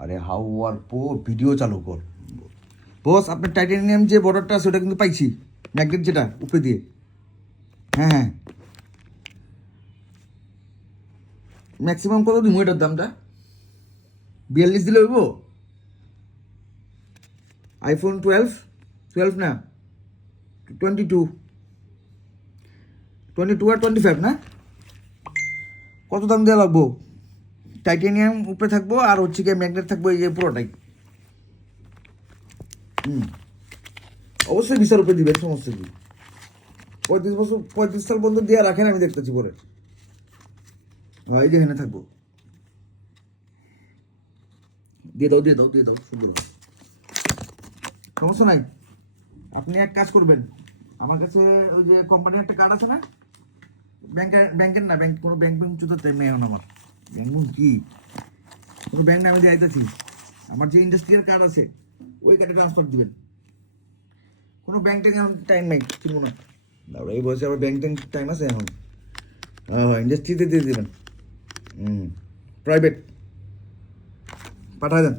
আরে হাওয়ার পো ভিডিও চালু কর। বস আপনার টাইটানিয়াম যে বর্ডারটা আছে ওটা কিন্তু পাইছি, ম্যাগনেট যেটা উপরে দিয়ে। হ্যাঁ হ্যাঁ, ম্যাক্সিমাম কত দিন এটার দামটা? 42 দিলে হইব? আইফোন 12 না 22, 22 আর 25 না? কত দাম দেওয়া লাগবো? টাইটানিয়াম উপরে থাকবো আর হচ্ছে গিয়ে ম্যাগনেট থাকবো এই যে পুরোটাই। অবশ্যই 20 উপরে দিবেন, সমস্যা কি? 35 সাল পর্যন্ত দেওয়া রাখেন, আমি দেখতেছি পরে। এই যে এখানে থাকবো, দিয়ে দাও সুন্দর হবে। সমস্যা নাই। আপনি এক কাজ করবেন, আমার কাছে ওই যে কোম্পানির একটা কার্ড আছে না, ব্যাংকের না, কোনো ব্যাংক চুতার টাইম নেই এখন আমার। ব্যাংক কি কোনো ব্যাংক না, আমি যাইতেছি আমার যে ইন্ডাস্ট্রিয়াল কার্ড আছে ওই কার্ডে ট্রান্সফার দিবেন। কোনো ব্যাংক ট্যাঙ্ক এখন টাইম নাই, চিনবো না। এই বয়সে আবার ব্যাংক ট্যাঙ্ক টাইম আছে এখন? হ্যাঁ, ইন্ডাস্ট্রিতে দিয়ে দেবেন। প্রাইভেট পাঠায় দেন।